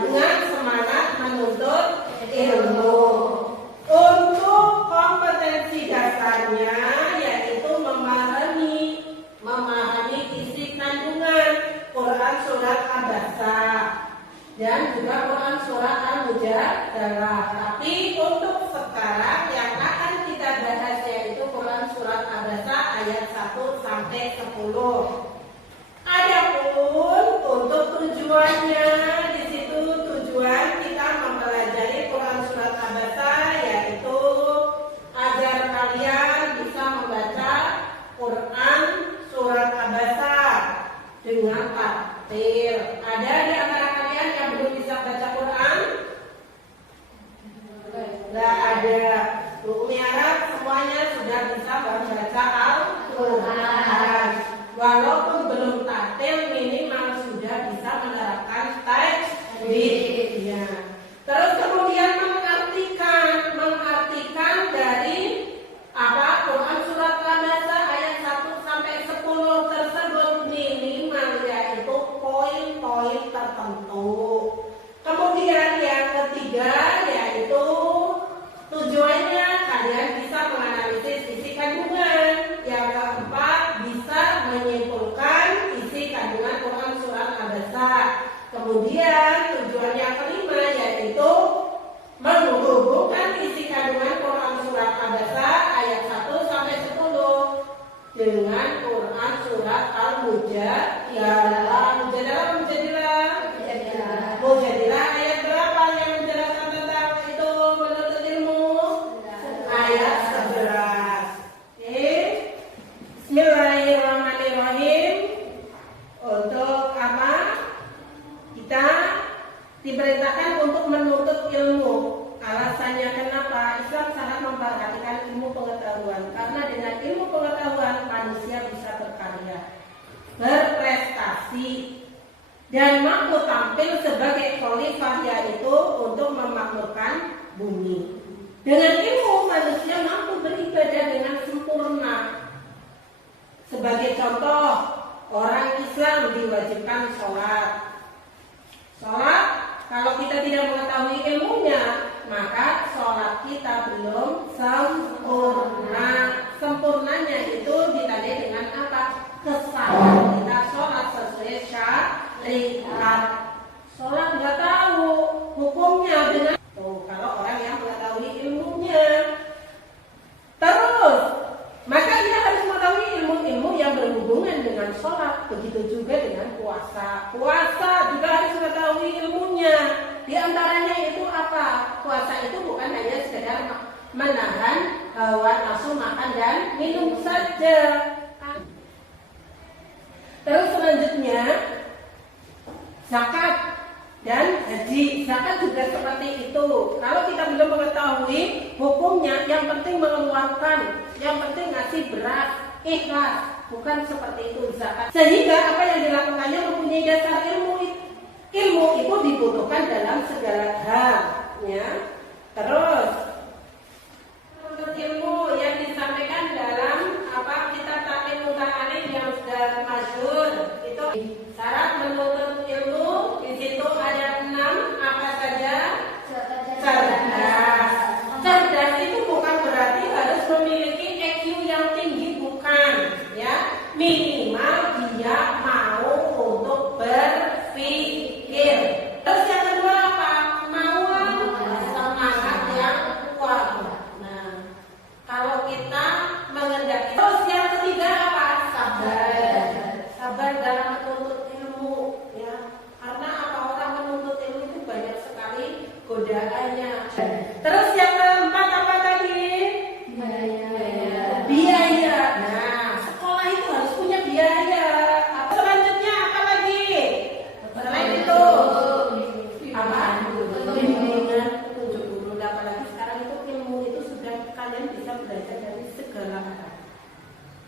dengan semangat menuntut ilmu. Untuk kompetensi dasarnya yaitu memahami isi kandungan Quran surat Abasa dan juga Quran surat Al-Mujadalah. Tapi untuk sekarang yang akan kita bahas yaitu Quran surat Abasa ayat 1 sampai 10. Adapun untuk tujuannya, di situ tujuan kita mempelajari Quran surat Abasa yaitu agar kalian bisa membaca Quran surat Abasa dengan tartil. Ada di antara kalian yang belum bisa baca Quran? Tidak ada. Umi Arab semuanya sudah bisa membaca Al-Quran. Walaupun belum tartil, minimal sudah bisa menerapkan tajwidnya. Terus kemudian mengartikan dari Quran surat Abasa ayat 1 sampai 10 tersebut minimal yaitu poin-poin tertentu. Kemudian yang ketiga yaitu tujuannya kalian bisa menganalisis isi kandungan. Yang keempat bisa menyimpulkan isi kandungan Quran surat Abasa. Kemudian tujuan yang kelima yaitu menghubungkan isi kandungan Quran surat Abasa ayat 1 sampai 10 dengan Quran surat Al-Mujadalah. Mujadilah ayat berapa yang menjelaskan tentang itu menuntut ilmu? Ayat 11. Oke. Bismillahirrahmanirrahim. Untuk apa? Kita diperintahkan untuk menuntut ilmu. Alasannya kenapa? Islam sangat memperhatikan ilmu pengetahuan. Karena dengan ilmu pengetahuan manusia bisa berkarya, berprestasi, dan mampu tampil sebagai khalifah, yaitu untuk memakmurkan bumi. Dengan ilmu manusia mampu beribadah dengan sempurna. Sebagai contoh, orang Islam diwajibkan sholat. Sholat, kalau kita tidak mengetahui ilmunya, maka sholat kita belum sempurna. Sempurnanya itu ditandai dengan apa? Kesalahan kita sholat sesuai syariat. Sholat nggak tahu hukumnya dengan tuh, kalau orang yang mengetahui ilmunya. Terus, maka dia harus mengetahui ilmu-ilmu yang berhubungan dengan sholat. Begitu juga dengan puasa. Puasa juga harus mengetahui ilmunya. Di antaranya itu apa? Puasa itu bukan hanya sekedar menahan hawa nafsu makan dan minum saja. Terus selanjutnya zakat dan haji. Zakat juga seperti itu. Kalau kita belum mengetahui hukumnya, yang penting mengeluarkan, yang penting ngasih beras, ikhlas. Bukan seperti itu zakat. Sehingga apa yang dilakukannya mempunyai dasar ilmu. Ilmu itu dibutuhkan dalam segala hal, ya. Terus untuk ilmu yang disampaikan dalam kitab Ta'lim Muta'alim yang sudah masyhur itu syarat menuntut ilmu. Di situ ada 6 apa saja? Cerdas. Cerdas itu bukan berarti harus memiliki IQ yang tinggi, bukan, ya. Minimal dia mau untuk berpikir. Terus yang kedua apa? Kemauan, semangat yang kuat. Nah, kalau kita mengendaki. Terus yang ketiga apa? Sabar. Sabar dalam menuntut ilmu, ya. Karena orang menuntut ilmu itu banyak sekali godaannya. Terus yang keempat apa tadi? Biaya. Nah, sekolah itu harus punya biaya. Selanjutnya apa lagi? Selain itu apa? Bimbingan, petunjuk guru. Apalagi sekarang itu ilmu itu sudah kalian bisa belajar dari segala arah.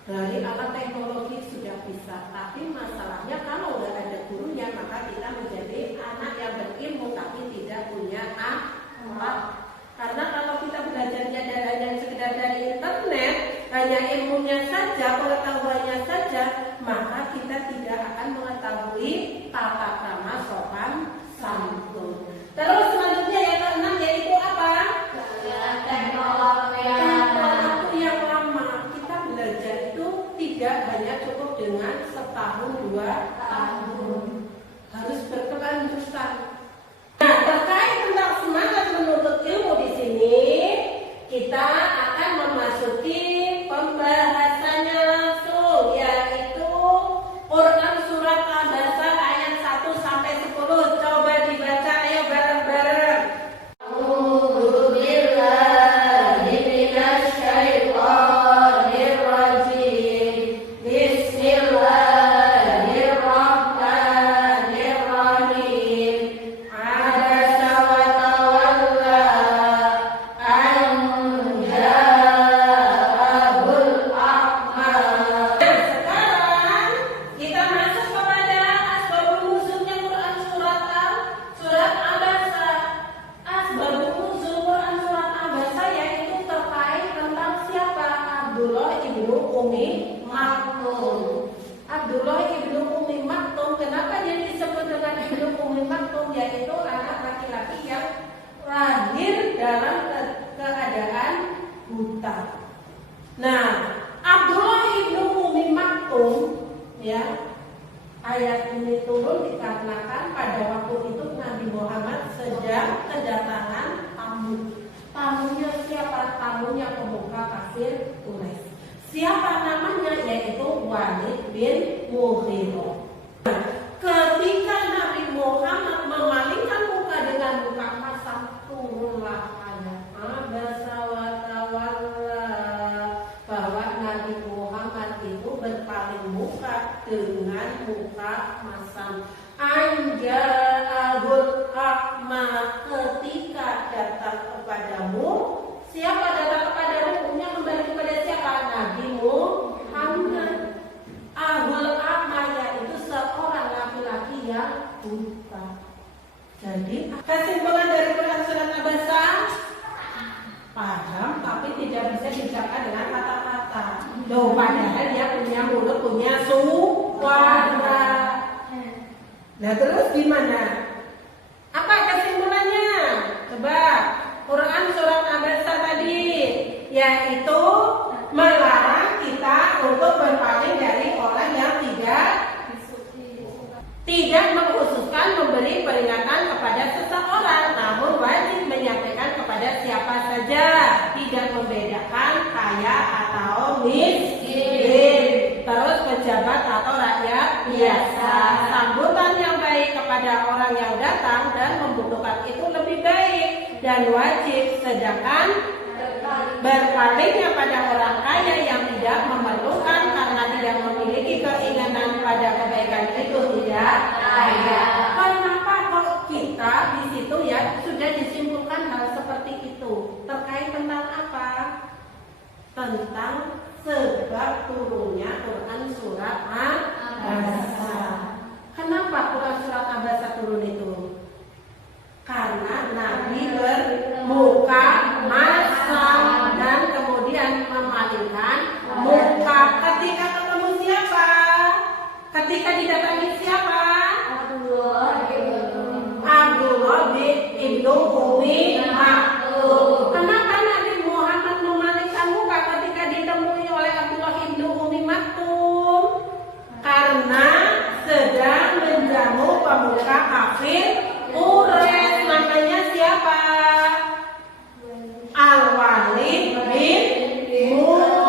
Dari alat teknologi sudah bisa. Tapi masalahnya kalau nggak ada gurunya, maka kita menjadi anak yang berilmu tapi tidak punya alat. Karena kalau kita belajarnya hanya sekedar dari internet, hanya ilmunya saja, pengetahuannya saja, maka kita tidak akan mengetahui tata krama sopan santun. Nah, Abdullah ibnu Umi Maktum, ya, ayat ini turun dikarenakan pada waktu itu Nabi Muhammad sedang kedatangan tamu. Tamunya siapa? Tamunya pemuka kafir Quraisy. Siapa namanya? Yaitu Walid bin Mughirah. Ketika Nabi Muhammad memalingkan muka dengan muka masam, turunlah ayat Abasa wa tawalla, bahwa Nabi Muhammad itu berpaling muka dengan muka masam. Anja'ahul a'ma, ketika datang kepadamu. Siapa datang kepadamu? Punya kembali kepada siapa? Nabi Muhammad. Ahul a'ma, yaitu seorang laki-laki yang buta. Jadi kesimpulan dari Quran surat Abasa, paham tapi tidak bisa dibaca dengan kata-kata. Loh, padahal dia punya mulut, punya suara. Nah, terus gimana? Apa kesimpulannya? Coba Quran surat Abasa tadi, yaitu melarang kita untuk berpaling dari orang yang tidak mengkhususkan memberi peringatan kepada seseorang, namun wajib menyampaikan kepada siapa saja, tidak membedakan kaya atau miskin, terus pejabat atau rakyat biasa. Sambutan yang baik kepada orang yang datang dan membutuhkan itu lebih baik dan wajib, sedangkan berpalingnya pada orang kaya yang tidak memerlukan karena tidak memiliki keinginan pada kebaikan itu tidak kaya. Kenapa kok kita di situ ya sudah disimpulkan hal seperti itu? Terkait tentang apa? Tentang sebab turunnya Quran surat Abasa. Kenapa Quran surat Abasa turun itu? Karena Nabi bermuka masam dan kemudian memalingkan muka. Ketika ketemu siapa? Ketika didatangi siapa? Abdullah bin ibnu Umi Maktum. Kenapa Nabi Muhammad memalingkan muka ketika ditemui oleh Abdullah ibnu Umi Maktum? Karena sedang menjamu pemuka kafir Quraisy. Namanya siapa? Al-Walid bin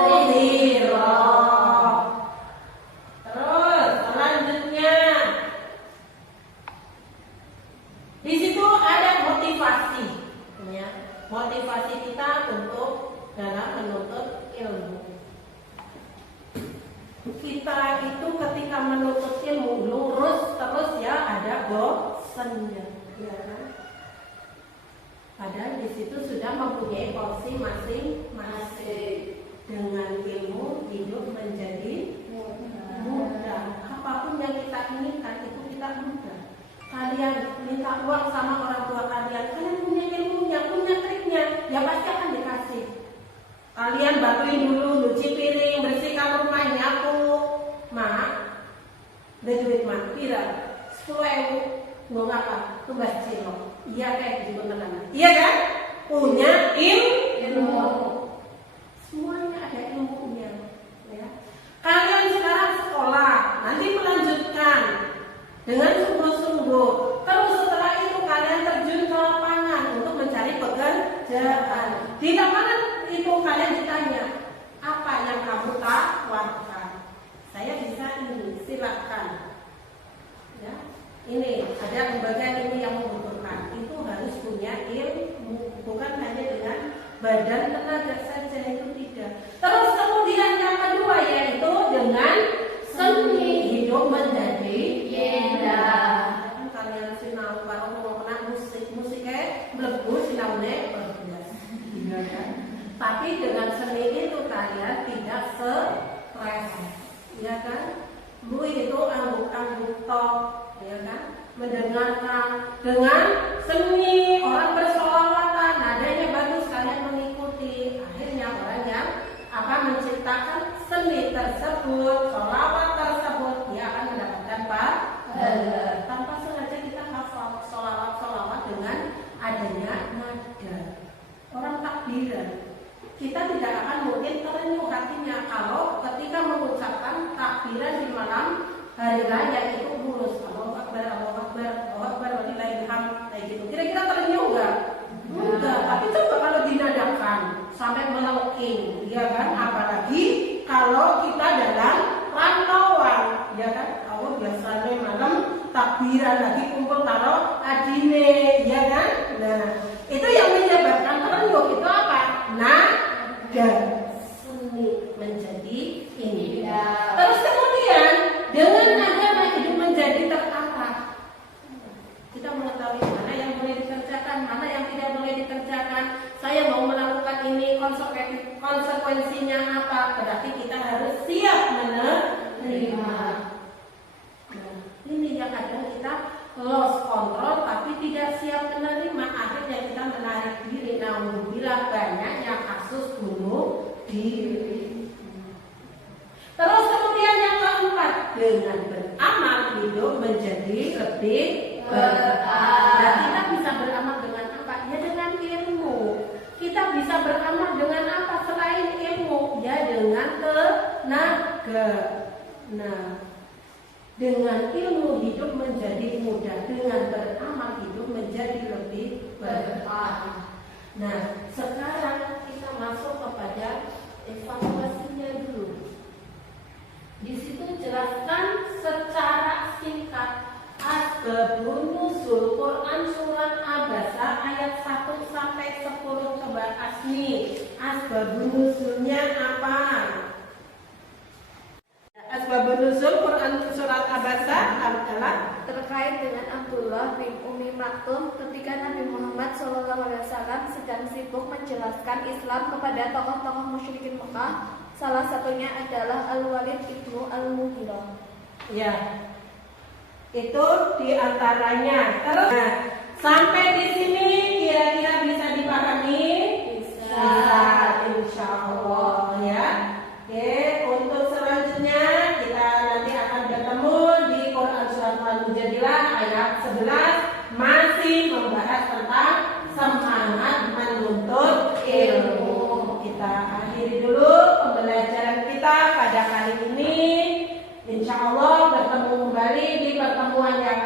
Mughirah. Terus selanjutnya di situ ada motivasi, ya. Motivasi kita untuk dalam menuntut ilmu. Kita itu ketika menuntut ilmu lurus terus ya, ada bosannya, ya kan? Padahal di situ sudah mempunyai porsi masing-masing. Dengan ilmu hidup menjadi mudah. Apapun yang kita inginkan itu kita mudah. Kalian minta uang sama orang tua kalian punya ilmunya, punya triknya, ya pasti akan dikasih. Kalian bantuin dulu nyuci piring, bersihkan rumah, nyapu. Mak, ada duit mak, kira 10.000, mau ngapa? Tugas cilok. Iya kayak gitu teman-teman. Iya kan? Punya ilmu. Semuanya ada ilmunya. Ya. Kalian sekarang sekolah, nanti melanjutkan dengan sungguh-sungguh. Terus setelah itu kalian terjun ke lapangan untuk mencari pekerjaan. Di lapangan itu kalian ditanya, apa yang kamu tawarkan? Saya bisa ini, silakan. Ya. Ini ada lembaga ini yang membutuhkan, itu harus punya ilmu, bukan hanya dengan badan tenaga saja, itu tidak. Terus kemudian yang kedua yaitu dengan seni, hidup menjadi indah. Kalian sinau kalau mau kena musiknya mlebu sinaune berbias, kan? Tapi dengan seni itu kalian tidak stres, ya kan? Lu itu angguk-angguk tok, ya kan? Mendengarkan dengan seni, orang bersolawatan, nadanya bagus, kalian mengikuti. Akhirnya orang yang akan menciptakan seni tersebut, solawat tersebut, dia akan mendapatkan pahala. Tanpa sengaja kita hafal solawat dengan adanya nada. Orang takbiran, kita tidak akan mungkin terenyuh takbiran lagi kumpul karo adine, ya kan? Nah, itu yang menyebabkan terenggut itu apa? Nada seni menjadi ini. Terus kemudian dengan agama hidup menjadi terarah. Kita mengetahui mana yang boleh dikerjakan, mana yang tidak boleh dikerjakan. Saya mau melakukan ini, konsekuensinya apa? Berarti kita harus siap menerima. Nah, ini yang kadang kita lost control tapi tidak siap menerima. Akhirnya kita menarik diri. Namun bila banyaknya kasus bunuh diri. Terus kemudian yang keempat, dengan beramal hidup menjadi lebih berkah. Nah, kita bisa beramal dengan apa? Ya dengan ilmu. Kita bisa beramal dengan apa selain ilmu? Ya dengan tenaga. Nah, dengan ilmu hidup menjadi mudah, dengan beramal hidup menjadi lebih berkah. Nah, sekarang kita masuk kepada evaluasinya dulu. Di situ jelaskan secara singkat Asbabun Nuzul Quran surat Abasa ayat 1 sampai 10. Coba Asmi, asbabun nuzulnya apa? Asbabun Nuzul Quran surat Abasa adalah terkait dengan Abdullah bin Umi Maktum ketika Nabi Muhammad SAW sedang sibuk menjelaskan Islam kepada tokoh-tokoh musyrikin Mekah. Salah satunya adalah Al-Walid ibnu Al-Mughirah. Ya, itu diantaranya. Terus, nah, sampai di sini kira-kira bisa dipahami? Bisa, insya Allah ya. Oke, untuk selanjutnya kita nanti akan bertemu di Quran surat Al-Mujadilah ayat 11 masih membahas tentang semangat menuntut ilmu. Kita akhiri dulu pembelajaran kita pada kali ini. Insya Allah bertemu kembali di pertemuan yang